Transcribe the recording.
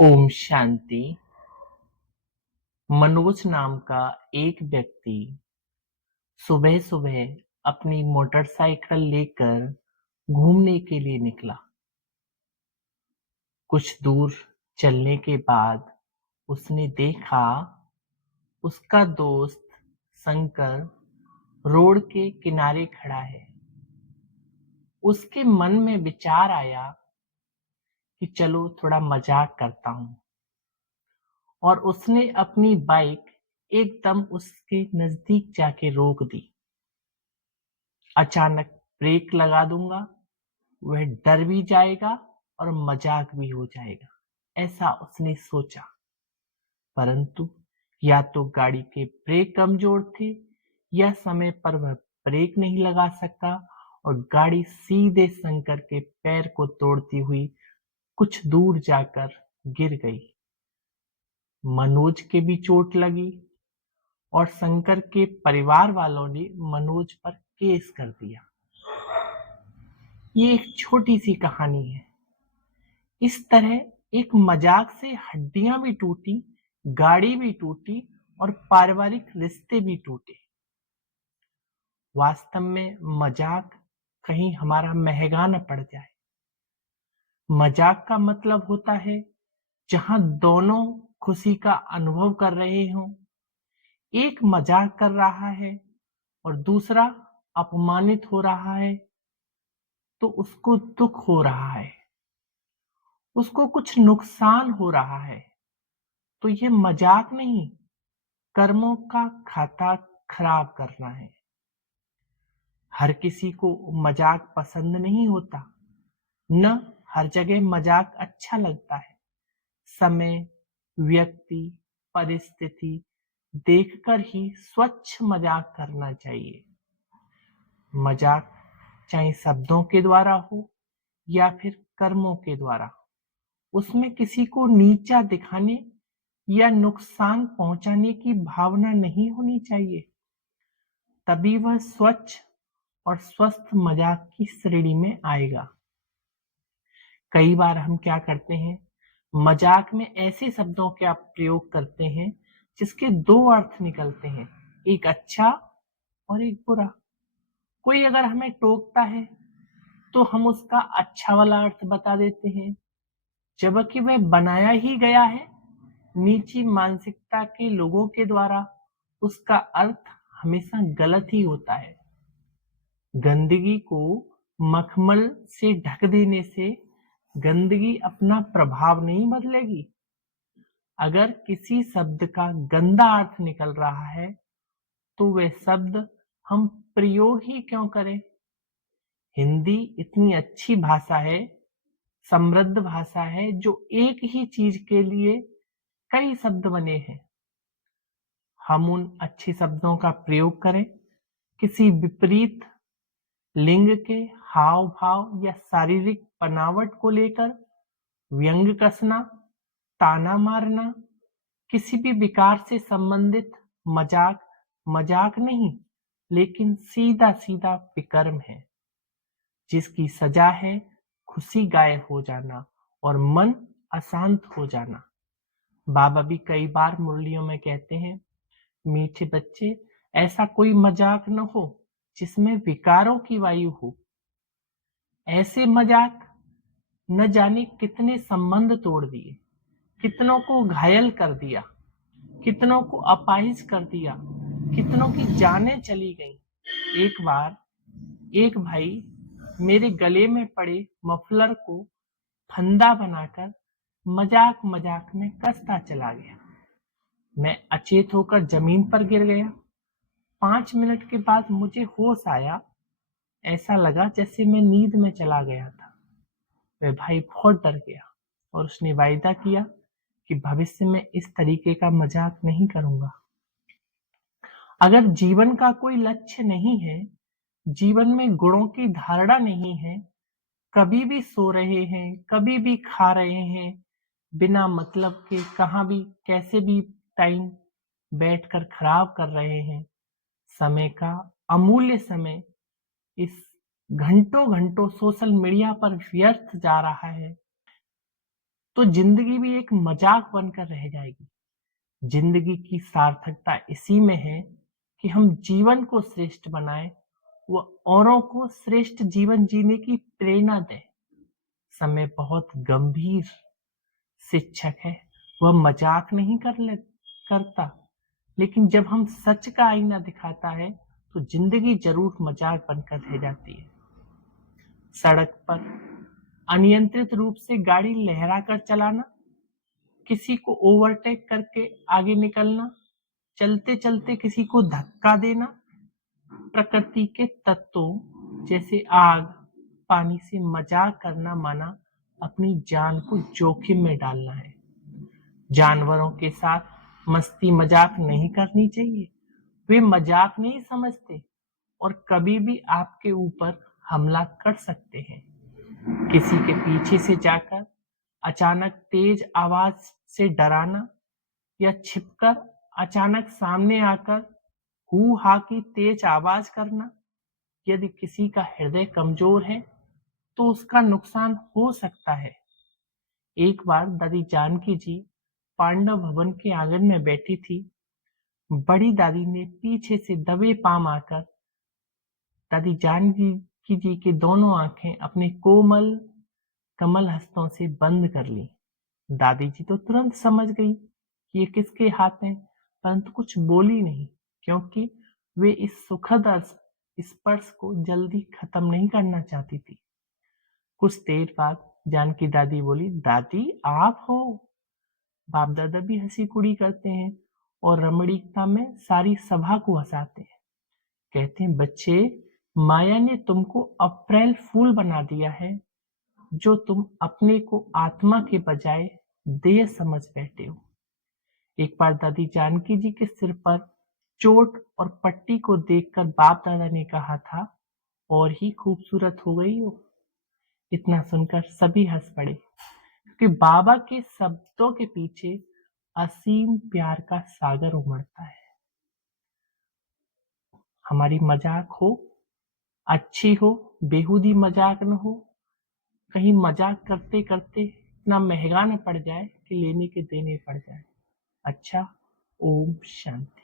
ओम शांति। मनोज नाम का एक व्यक्ति सुबह सुबह अपनी मोटरसाइकिल लेकर घूमने के लिए निकला। कुछ दूर चलने के बाद उसने देखा उसका दोस्त शंकर रोड के किनारे खड़ा है। उसके मन में विचार आया कि चलो थोड़ा मजाक करता हूँ, और उसने अपनी बाइक एकदम उसके नजदीक जाके रोक दी। अचानक ब्रेक लगा दूंगा, वह डर भी जाएगा और मजाक भी हो जाएगा, ऐसा उसने सोचा। परंतु या तो गाड़ी के ब्रेक कमजोर थे या समय पर वह ब्रेक नहीं लगा सका और गाड़ी सीधे शंकर के पैर को तोड़ती हुई कुछ दूर जाकर गिर गई। मनोज के भी चोट लगी और शंकर के परिवार वालों ने मनोज पर केस कर दिया। ये एक छोटी सी कहानी है। इस तरह एक मजाक से हड्डियां भी टूटी, गाड़ी भी टूटी और पारिवारिक रिश्ते भी टूटे। वास्तव में मजाक कहीं हमारा महंगा न पड़ जाए। मजाक का मतलब होता है जहां दोनों खुशी का अनुभव कर रहे हों। एक मजाक कर रहा है और दूसरा अपमानित हो रहा है, तो उसको दुख हो रहा है, उसको कुछ नुकसान हो रहा है। तो ये मजाक नहीं, कर्मों का खाता खराब करना है। हर किसी को मजाक पसंद नहीं होता, न हर जगह मजाक अच्छा लगता है। समय, व्यक्ति, परिस्थिति देखकर ही स्वच्छ मजाक करना चाहिए। मजाक चाहे शब्दों के द्वारा हो या फिर कर्मों के द्वारा, उसमें किसी को नीचा दिखाने या नुकसान पहुंचाने की भावना नहीं होनी चाहिए। तभी वह स्वच्छ और स्वस्थ मजाक की श्रेणी में आएगा। कई बार हम क्या करते हैं, मजाक में ऐसे शब्दों का प्रयोग करते हैं जिसके दो अर्थ निकलते हैं, एक अच्छा और एक बुरा। कोई अगर हमें टोकता है तो हम उसका अच्छा वाला अर्थ बता देते हैं, जबकि वह बनाया ही गया है नीची मानसिकता के लोगों के द्वारा। उसका अर्थ हमेशा गलत ही होता है। गंदगी को मखमल से ढक देने से गंदगी अपना प्रभाव नहीं बदलेगी। अगर किसी शब्द का गंदा अर्थ निकल रहा है तो वह शब्द हम प्रयोग ही क्यों करें। हिंदी इतनी अच्छी भाषा है, समृद्ध भाषा है, जो एक ही चीज के लिए कई शब्द बने हैं। हम उन अच्छे शब्दों का प्रयोग करें। किसी विपरीत लिंग के हाव भाव या शारीरिक बनावट को लेकर व्यंग कसना, ताना मारना, किसी भी विकार से संबंधित मजाक मजाक नहीं, लेकिन सीधा सीधा विकर्म है, जिसकी सजा है खुशी गायब हो जाना और मन अशांत हो जाना। बाबा भी कई बार मुरलियों में कहते हैं, मीठे बच्चे, ऐसा कोई मजाक न हो जिसमें विकारों की वायु हो। ऐसे मजाक न जाने कितने संबंध तोड़ दिए, कितनों को घायल कर दिया, कितनों को अपाहिज कर दिया, कितनों की जानें चली गई। एक बार एक भाई मेरे गले में पड़े मफलर को फंदा बनाकर मजाक मजाक में कसता चला गया। मैं अचेत होकर जमीन पर गिर गया। 5 मिनट के बाद मुझे होश आया। ऐसा लगा जैसे मैं नींद में चला गया था। वह भाई बहुत डर गया और उसने वायदा किया कि भविष्य में इस तरीके का मजाक नहीं करूंगा। अगर जीवन का कोई लक्ष्य नहीं है, जीवन में गुणों की धारणा नहीं है, कभी भी सो रहे हैं, कभी भी खा रहे हैं, बिना मतलब के कहाँ भी कैसे भी टाइम बैठकर खराब कर रहे हैं, समय का अमूल्य समय इस घंटों घंटों सोशल मीडिया पर व्यर्थ जा रहा है, तो जिंदगी भी एक मजाक बनकर रह जाएगी। जिंदगी की सार्थकता इसी में है कि हम जीवन को श्रेष्ठ बनाएं व औरों को श्रेष्ठ जीवन जीने की प्रेरणा दें। समय बहुत गंभीर शिक्षक है, वह मजाक नहीं करता, लेकिन जब हम सच का आईना दिखाता है तो जिंदगी जरूर मजाक बनकर रह जाती है। सड़क पर अनियंत्रित रूप से गाड़ी लहराकर चलाना, किसी को ओवरटेक करके आगे निकलना, चलते चलते किसी को धक्का देना, प्रकृति के तत्वों जैसे आग पानी से मजाक करना माना अपनी जान को जोखिम में डालना है। जानवरों के साथ मस्ती मजाक नहीं करनी चाहिए, वे मजाक नहीं समझते और कभी भी आपके ऊपर हमला कर सकते हैं। किसी के पीछे से जाकर अचानक तेज आवाज से डराना या छिपकर अचानक सामने आकर हू हा की तेज आवाज करना, यदि किसी का हृदय कमजोर है तो उसका नुकसान हो सकता है। एक बार दादी जानकी जी पांडव भवन के आंगन में बैठी थी। बड़ी दादी ने पीछे से दबे पांव आकर दादी जानकी जी की दोनों आंखें अपने कोमल कमल हस्तों से बंद कर ली। दादी जी तो तुरंत समझ गई कि ये किसके हाथ हैं, परंतु कुछ बोली नहीं, क्योंकि वे इस सुखद स्पर्श को जल्दी खत्म नहीं करना चाहती थी। कुछ देर बाद जानकी दादी बोली, दादी आप हो। बाप दादा भी हंसी कुड़ी करते हैं और रमणीकता में सारी सभा को हंसाते हैं। कहते हैं, बच्चे, माया ने तुमको अप्रैल फूल बना दिया है, जो तुम अपने को आत्मा के बजाय देह समझ बैठे हो। एक बार दादी जानकी जी के सिर पर चोट और पट्टी को देखकर बाप दादा ने कहा था, और ही खूबसूरत हो गई हो। इतना सुनकर सभी हंस पड़े, क्योंकि बाबा के शब्दों के पीछे असीम प्यार का सागर उमड़ता है। हमारी मजाक हो, अच्छी हो, बेहूदी मजाक न हो, कहीं मजाक करते करते इतना महंगा न पड़ जाए कि लेने के देने पड़ जाए। अच्छा, ओम शांति।